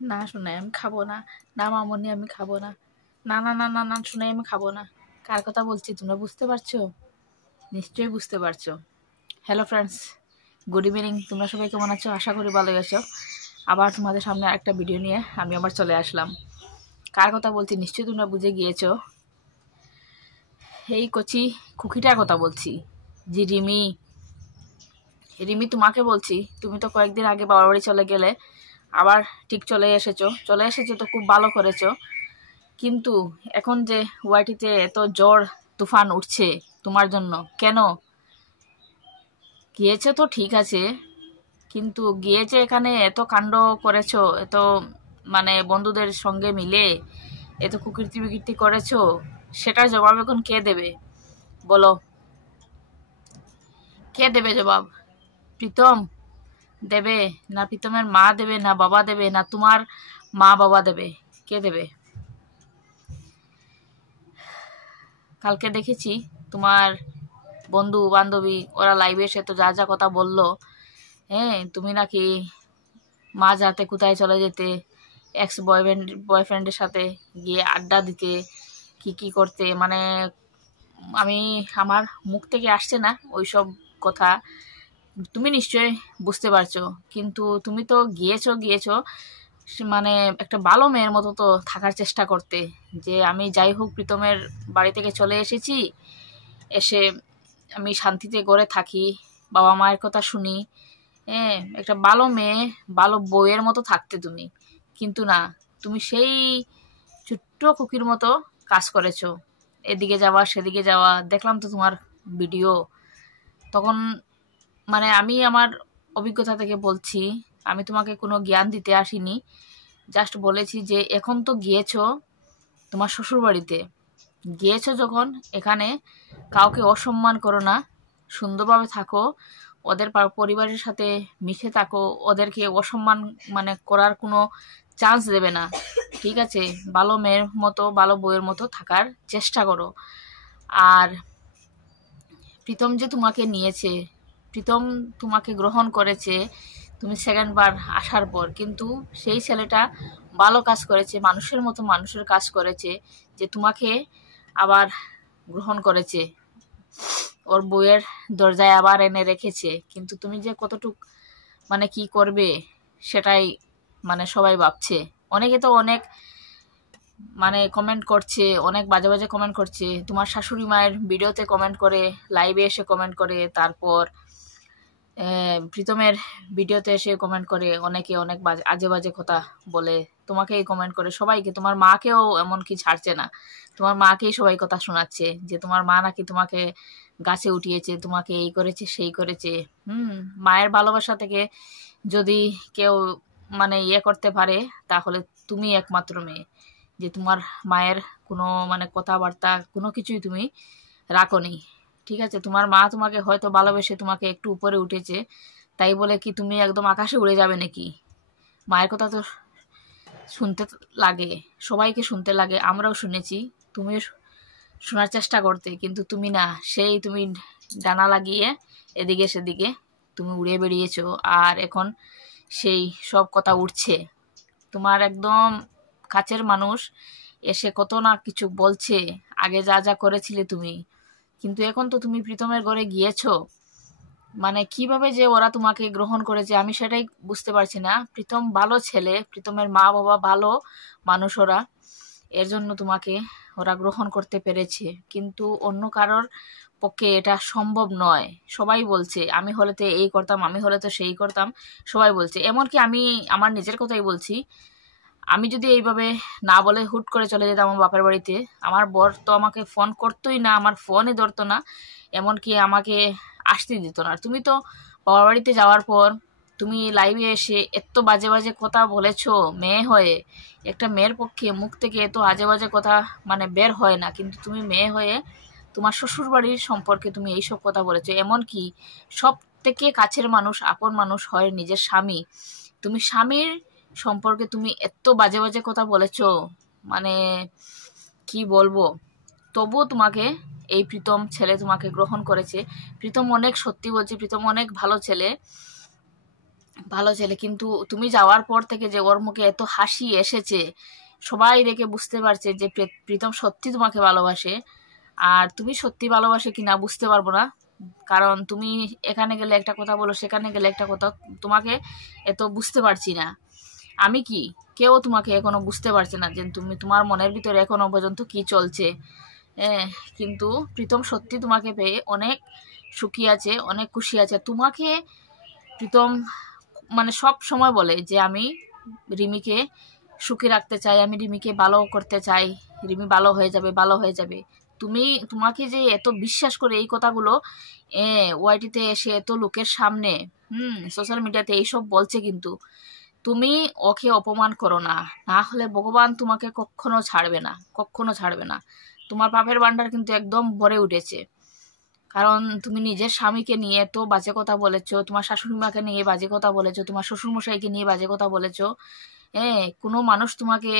না শোনাই আমি খাবো না, না মামনি আমি খাবো না, না না না না না শোনাই আমি খাবো না। কার কথা বলছি তোমরা বুঝতে পারছো? নিশ্চয়ই বুঝতে পারছো। Hello friends, good evening. তোমরা সবাই কেমন আছো? আশা করি ভালোই আছো। আবার তোমাদের সামনে আরেকটা ভিডিও নিয়ে আমি আবার চলে আসলাম। কার কথা বলছি নিশ্চয়ই তোমরা বুঝে গিয়েছো। এই কচি খুকিটার কথা বলছি, জি রিমি। রিমি তোমাকে বলছি, তুমি তো কয়েকদিন আগে বাবার বাড়ি চলে গেলে, আবার ঠিক চলে এসেছো তো খুব ভালো করেছো। কিন্তু এখন যে ওয়াইটিতে এত ঝড় তুফান উঠছে তোমার জন্য, কেন? গিয়েছে তো ঠিক আছে, কিন্তু গিয়েছে এখানে এত কাণ্ড করেছো, এত মানে বন্ধুদের সঙ্গে মিলে এত কুকীর্তি বিকীর্তি করেছো, সেটার জবাব এখন কে দেবে বলো? কে দেবে জবাব? প্রীতম দেবে, না প্রীতমের মা দেবে, না বাবা দেবে, না তোমার মা বাবা দেবে? কে দেবে? কালকে দেখেছি তোমার বন্ধু বান্ধবী ওরা লাইভে এসে তো যা যা কথা বললো। হ্যাঁ, তুমি নাকি মাঝ রাতে কোথায় চলে যেতে, এক্স বয়ফ্রেন্ডের সাথে গিয়ে আড্ডা দিতে, কি কি করতে, মানে আমি আমার মুখ থেকে আসছে না ওইসব কথা। তুমি নিশ্চয়ই বুঝতে পারছো। কিন্তু তুমি তো গিয়েছো মানে একটা ভালো মেয়ের মতো তো থাকার চেষ্টা করতে, যে আমি যাই হোক প্রীতমের বাড়ি থেকে চলে এসেছি, এসে আমি শান্তিতে ঘরে থাকি, বাবা মায়ের কথা শুনি। হ্যাঁ, একটা ভালো মেয়ে, ভালো বউয়ের মতো থাকতে তুমি। কিন্তু না, তুমি সেই ছোট্ট কুকির মতো কাজ করেছো। এদিকে যাওয়া সেদিকে যাওয়া, দেখলাম তো তোমার ভিডিও। তখন মানে আমি আমার অভিজ্ঞতা থেকে বলছি, আমি তোমাকে কোনো জ্ঞান দিতে আসিনি, জাস্ট বলেছি যে এখন তো গিয়েছো তোমার শ্বশুর বাড়িতে, গিয়েছো যখন এখানে কাউকে অসম্মান করো না, সুন্দরভাবে থাকো, ওদের পরিবারের সাথে মিশে থাকো, ওদেরকে অসম্মান মানে করার কোনো চান্স দেবে না। ঠিক আছে? ভালো মেয়ের মতো, ভালো বউয়ের মতো থাকার চেষ্টা করো। আর প্রীতম যে তোমাকে নিয়েছে, প্রীতম তোমাকে গ্রহণ করেছে তুমি সেকেন্ড বার আসার পর, কিন্তু সেই ছেলেটা ভালো কাজ করেছে, মানুষের মতো মানুষের কাজ করেছে, যে তোমাকে আবার গ্রহণ করেছে, ওর বউয়ের দরজায় আবার এনে রেখেছে। কিন্তু তুমি যে কতটুক মানে কি করবে সেটাই মানে সবাই ভাবছে। অনেকে তো অনেক মানে কমেন্ট করছে, অনেক বাজে বাজে কমেন্ট করছে, তোমার শাশুড়ি মায়ের ভিডিওতে কমেন্ট করে, লাইভে এসে কমেন্ট করে, তারপর প্রীতমের ভিডিওতে এসে কমেন্ট করে, অনেকে অনেক আজে বাজে কথা বলে, তোমাকেই কমেন্ট করে, সবাইকে, তোমার মাকেও এমনকি ছাড়ছে না, তোমার মাকেই সবাই কথা শোনাচ্ছে যে তোমার মা নাকি তোমাকে গাছে উঠিয়েছে, তোমাকে এই করেছে সেই করেছে। মায়ের ভালোবাসা থেকে যদি কেউ মানে ইয়ে করতে পারে, তাহলে তুমি একমাত্র মেয়ে, যে তোমার মায়ের কোনো মানে কথাবার্তা কোনো কিছুই তুমি রাখোনি। ঠিক আছে? তোমার মা তোমাকে হয়তো ভালোবেসে তোমাকে একটু উপরে উঠেছে, তাই বলে কি তুমি একদম আকাশে উড়ে যাবে নাকি? মায়ের কথা তো শুনতে লাগে, সবাইকে শুনতে লাগে, আমরাও শুনেছি, তুমিও শোনার চেষ্টা করতে, কিন্তু তুমি না, সেই তুমি ডানা লাগিয়ে এদিকে সেদিকে তুমি উড়ে বেরিয়েছো। আর এখন সেই সব কথা উঠছে, তোমার একদম কাছের মানুষ এসে কত না কিছু বলছে, আগে যা যা করেছিলে তুমি। কিন্তু এখন তো তুমি প্রীতমের ঘরে গিয়েছো, মানে কিভাবে যে ওরা তোমাকে গ্রহণ করেছে আমি সেটাই বুঝতে পারছি না। প্রীতম ভালো ছেলে, প্রীতমের মা বাবা ভালো মানুষ ওরা, এর জন্য তোমাকে ওরা গ্রহণ করতে পেরেছে, কিন্তু অন্য কারোর পক্ষে এটা সম্ভব নয়। সবাই বলছে আমি হলে তো এই করতাম, আমি হলে তো সেই করতাম, সবাই বলছে। এমনকি আমি আমার নিজের কথাই বলছি, আমি যদি এইভাবে না বলে হুট করে চলে যেতাম আমার বাপের বাড়িতে, আমার বর তো আমাকে ফোন করতোই না, আমার ফোনই ধরতো না, এমনকি আমাকে আসতে দিত না। আর তুমি তো বাবার বাড়িতে যাওয়ার পর তুমি লাইভে এসে এত বাজে বাজে কথা বলেছো, মেয়ে হয়ে, একটা মেয়ের পক্ষে মুখ থেকে এত আজে বাজে কথা মানে বের হয় না, কিন্তু তুমি মেয়ে হয়ে তোমার শ্বশুর বাড়ির সম্পর্কে তুমি এইসব কথা বলেছো। এমনকি সব থেকে কাছের মানুষ, আপন মানুষ হয় নিজের স্বামী, তুমি স্বামীর সম্পর্কে তুমি এত বাজে বাজে কথা বলেছো, মানে কি বলবো। তবুও তোমাকে এই প্রীতম ছেলে তোমাকে গ্রহণ করেছে। প্রীতম অনেক, সত্যি বলছি, প্রীতম অনেক ভালো ছেলে। ভালো ছেলে, কিন্তু তুমি যাওয়ার পর থেকে যে ওর মুখে এত হাসি এসেছে, সবাই দেখে বুঝতে পারছে যে প্রীতম সত্যি তোমাকে ভালোবাসে। আর তুমি সত্যি ভালোবাসে কিনা বুঝতে পারবো না, কারণ তুমি এখানে গেলে একটা কথা বলো, সেখানে গেলে একটা কথা। তোমাকে এত বুঝতে পারছি না আমি কি, কেউ তোমাকে এখনো বুঝতে পারছে না যে তুমি, তোমার মনের ভিতরে এখনো পর্যন্ত কি চলছে। হ্যাঁ, কিন্তু প্রীতম সত্যি তোমাকে পেয়ে অনেক সুখী আছে, অনেক খুশি আছে। তোমাকে প্রীতম মানে সব সময় বলে যে আমি রিমিকে সুখী রাখতে চাই, আমি রিমিকে ভালো করতে চাই, রিমি ভালো হয়ে যাবে, ভালো হয়ে যাবে। তুমি, তোমাকে যে এত বিশ্বাস করে এই কথাগুলো ওয়াইটিতে এসে এত লোকের সামনে, সোশ্যাল মিডিয়াতে এইসব বলছে, কিন্তু তুমি ওকে অপমান করো না, না হলে ভগবান তোমাকে কখনো ছাড়বে না, কখনো ছাড়বে না। তোমার পাপের ভান্ডার কিন্তু একদম ভরে উঠেছে, কারণ তুমি নিজের স্বামীকে নিয়ে তো বাজে কথা বলেছো, তোমার শাশুড়ি মাকে নিয়ে বাজে কথা বলেছো, তোমার শ্বশুর মশাইকে নিয়ে বাজে কথা বলেছো। কোনো মানুষ তোমাকে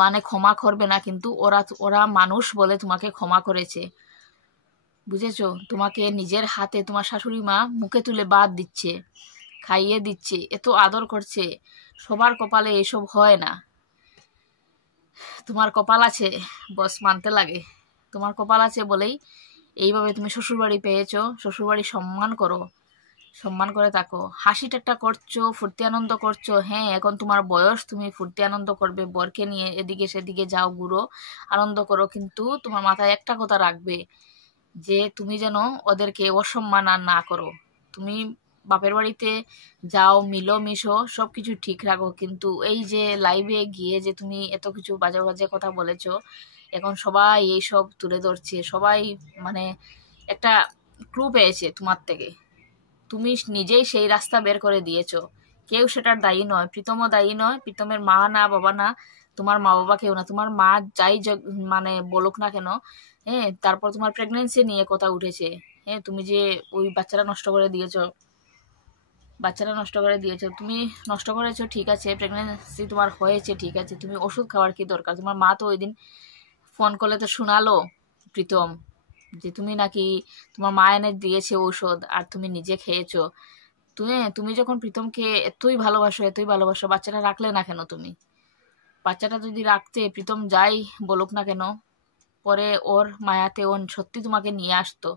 মানে ক্ষমা করবে না, কিন্তু ওরা ওরা মানুষ বলে তোমাকে ক্ষমা করেছে, বুঝেছো? তোমাকে নিজের হাতে তোমার শাশুড়ি মা মুখে তুলে ভাত দিচ্ছে, খাইয়ে দিচ্ছে, এত আদর করছে। সবার কপালে এসব হয় না, তোমার কপাল আছে, বস মানতে লাগে। তোমার কপাল আছে বলেই এইভাবে তুমি শ্বশুরবাড়ি পেয়েছো। শ্বশুরবাড়ি সম্মান করো, সম্মান করে থাকো, হাসি ঠাট্টা করছো, ফুর্তি আনন্দ করছো। হ্যাঁ, এখন তোমার বয়স, তুমি ফুর্তি আনন্দ করবে, বরকে নিয়ে এদিকে সেদিকে যাও, ঘুরো, আনন্দ করো, কিন্তু তোমার মাথায় একটা কথা রাখবে যে তুমি যেন ওদেরকে অসম্মান আর না করো। তুমি বাপের বাড়িতে যাও, মিলো মিশো, সব কিছু ঠিক রাখো, কিন্তু এই যে লাইভে গিয়ে যে তুমি এত কিছু বাজে বাজে কথা বলেছো, এখন সবাই এইসব তুলে ধরছে, সবাই মানে একটা ক্লু পেয়েছে তোমার থেকে। তুমি নিজেই সেই রাস্তা বের করে দিয়েছো, কেউ সেটার দায়ী নয়, প্রীতমও দায়ী নয়, প্রীতমের মা না, বাবা না, তোমার মা বাবা কেউ না। তোমার মা যাই মানে বলুক না কেন, হ্যাঁ, তারপর তোমার প্রেগনেন্সি নিয়ে কথা উঠেছে। হ্যাঁ, তুমি যে ওই বাচ্চাটা নষ্ট করে দিয়েছো, বাচ্চাটা নষ্ট করে দিয়েছো, তুমি নষ্ট করেছো ঠিক আছে, প্রেগনেন্সি তোমার হয়েছে ঠিক আছে, তুমি ওষুধ খাওয়ার কি দরকার? তোমার মা তো ওই দিন ফোন করলে তো শোনালো প্রীতম যে তুমি নাকি, তোমার মা এনে দিয়েছে ঔষধ আর তুমি নিজে খেয়েছো। তুমি তুমি যখন প্রীতমকে এতই ভালোবাসো, এতই ভালোবাসো, বাচ্চাটা রাখলে না কেন তুমি? বাচ্চাটা যদি রাখতে, প্রীতম যাই বলুক না কেন, পরে ওর মায়াতে ও সত্যি তোমাকে নিয়ে আসতো,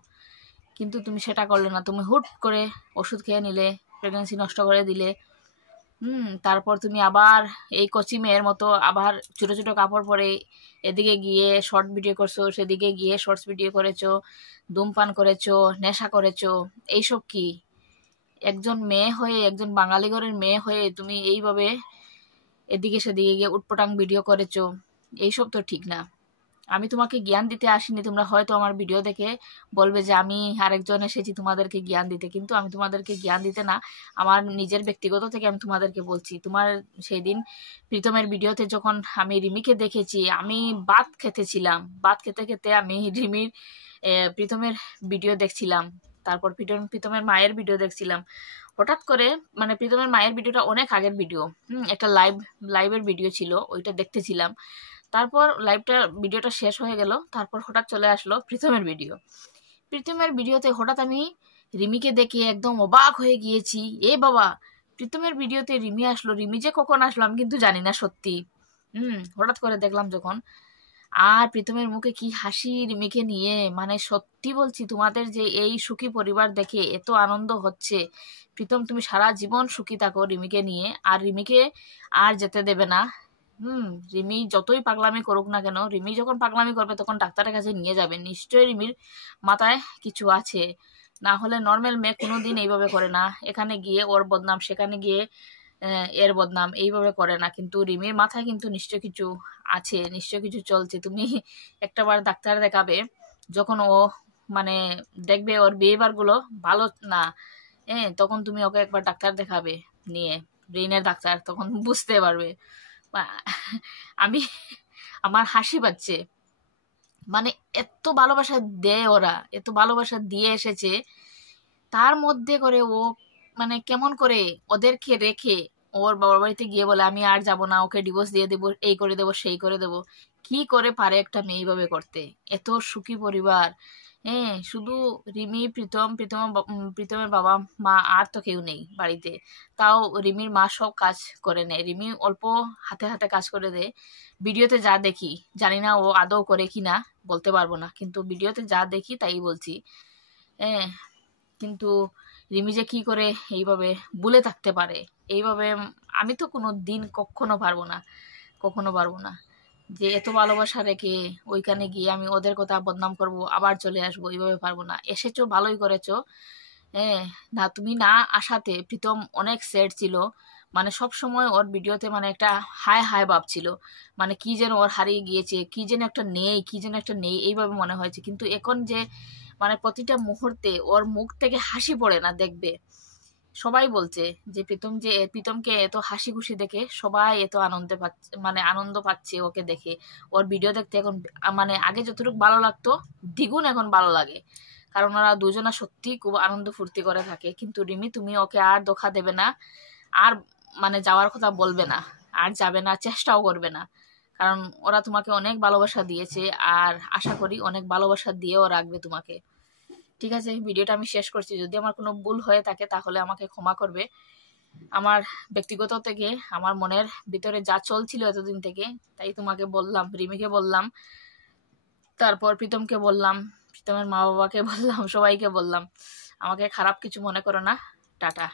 কিন্তু তুমি সেটা করলে না। তুমি হুট করে ওষুধ খেয়ে নিলে, প্রেগনেন্সি নষ্ট করে দিলে। তারপর তুমি আবার এই কচি মেয়ের মতো আবার ছোট ছোট কাপড় পরে এদিকে গিয়ে শর্ট ভিডিও করছো, সেদিকে গিয়ে শর্টস ভিডিও করেছো, ধূমপান করেছো, নেশা করেছো। এইসব কি? একজন মেয়ে হয়ে, একজন বাঙালি ঘরের মেয়ে হয়ে তুমি এইভাবে এদিকে সেদিকে গিয়ে উটপটাং ভিডিও করেছো, এইসব তো ঠিক না। আমি তোমাকে জ্ঞান দিতে আসিনি, তোমরা হয়তো আমার ভিডিও দেখে বলবে যে আমি আরেকজন এসেছি তোমাদেরকে জ্ঞান দিতে, কিন্তু আমি তোমাদেরকে জ্ঞান দিতে না, আমার নিজের ব্যক্তিগত থেকে আমি তোমাদেরকে বলছি। তোমার সেই দিন প্রীতমের ভিডিওতে যখন আমি রিমিকে দেখেছি, আমি ভাত খেতেছিলাম, ভাত খেতে খেতে আমি রিমির প্রীতমের ভিডিও দেখছিলাম, তারপর প্রীতমের মায়ের ভিডিও দেখছিলাম। হঠাৎ করে মানে প্রীতমের মায়ের ভিডিওটা অনেক আগের ভিডিও, একটা লাইভের ভিডিও ছিল, ওইটা দেখতেছিলাম। তারপর ভিডিওটা শেষ হয়ে গেল, তারপর হঠাৎ চলে আসলো প্রীতমের ভিডিও। প্রীতমের ভিডিওতে হঠাৎ আমি রিমিকে দেখে একদম অবাক হয়ে গিয়েছি। এ বাবা, প্রীতমের ভিডিওতে রিমি আসলো! রিমি যে কখন আসলো আমি কিন্তু জানি না সত্যি। হঠাৎ করে দেখলাম যখন, আর প্রীতমের মুখে কি হাসি রিমিকে নিয়ে, মানে সত্যি বলছি, তোমাদের যে এই সুখী পরিবার দেখে এত আনন্দ হচ্ছে। প্রীতম, তুমি সারা জীবন সুখী থাকো রিমিকে নিয়ে, আর রিমিকে আর যেতে দেবে না। রিমি যতই পাগলামি করুক না কেন, রিমি যখন পাগলামি করবে তখন ডাক্তারের কাছে নিয়ে যাবেন, নিশ্চয়ই রিমির মাথায় কিছু আছে, না হলে নর্মাল মেয়ে কোনোদিন এইভাবে করে না। এখানে গিয়ে ওর বদনাম, সেখানে গিয়ে এর বদনাম, এইভাবে করে না, কিন্তু রিমির মাথায় কিন্তু নিশ্চয় কিছু আছে, নিশ্চয় কিছু চলছে। তুমি একটাবার ডাক্তার দেখাবে, যখন ও মানে দেখবে ওর বিহেভিয়ার গুলো ভালো না, তখন তুমি ওকে একবার ডাক্তার দেখাবে নিয়ে, ব্রেইনের ডাক্তার, তখন বুঝতে পারবে। আমি, আমার হাসি পাচ্ছে, মানে এত ভালোবাসা দেয় ওরা, এত ভালোবাসা দিয়ে এসেছে, তার মধ্যে করে ও মানে কেমন করে ওদেরকে রেখে ওর বাবার বাড়িতে গিয়ে বলে আমি আর যাব না, ওকে ডিভোর্স দিয়ে দেবো, এই করে দেবো, সেই করে দেবো। কি করে পারে একটা মেয়ে এইভাবে করতে? এত সুখী পরিবার, হ্যাঁ, শুধু রিমি, প্রীতমের বাবা মা, আর তো কেউ নেই বাড়িতে। তাও রিমির মা সব কাজ করে নেয়, রিমি অল্প হাতে হাতে কাজ করে দেয়। ভিডিওতে যা দেখি, জানি না ও আদৌ করে কি না, বলতে পারবো না, কিন্তু ভিডিওতে যা দেখি তাই বলছি। হ্যাঁ, কিন্তু রিমি যে কি করে এইভাবে ভুলে থাকতে পারে, এইভাবে আমি তো কোনো দিন কখনো পারবো না, কখনো পারবো না যে এত ভালোবাসা রেখে ওইখানে গিয়ে আমি ওদের কথা বদনাম করব, আবার চলে আসবো, এইভাবে পারবো না। এসেছো, ভালোই করেছো। হ্যাঁ, না তুমি না আসাতে প্রীতম অনেক স্যাড ছিল, মানে সব সময় ওর ভিডিওতে মানে একটা হাই হাই ভাব ছিল, মানে কি যেন ওর হারিয়ে গিয়েছে, কি যেন একটা নেই, কি যেন একটা নেই, এইভাবে মনে হয়েছে। কিন্তু এখন যে মানে প্রতিটা মুহূর্তে ওর মুখ থেকে হাসি পড়ে না, দেখবে সবাই বলছে যে প্রীতমকে এত হাসি খুশি দেখে সবাই এত আনন্দে পাচ্ছে, মানে আনন্দ পাচ্ছে ওকে দেখে। ওর ভিডিও দেখতে এখন মানে আগে যতটুকু ভালো লাগতো দ্বিগুণ এখন ভালো লাগে, কারণ ওরা দুজনা সত্যি খুব আনন্দ ফুর্তি করে থাকে। কিন্তু রিমি, তুমি ওকে আর ধোঁকা দেবে না, আর মানে যাওয়ার কথা বলবে না, আর যাবে না, চেষ্টাও করবে না, কারণ ওরা তোমাকে অনেক ভালোবাসা দিয়েছে, আর আশা করি অনেক ভালোবাসা দিয়েও রাখবে তোমাকে। ঠিক আছে, ভিডিওটা আমি শেষ করছি। যদি আমার কোনো ভুল হয়ে থাকে তাহলে আমাকে ক্ষমা করবে। আমার ব্যক্তিগত থেকে আমার মনের ভিতরে যা চলছিল এতদিন থেকে, তাই তোমাকে বললাম, রিমিকে বললাম, তারপর প্রীতমকে বললাম, প্রীতমের মা বাবাকে বললাম, সবাইকে বললাম। আমাকে খারাপ কিছু মনে করো না। টাটা।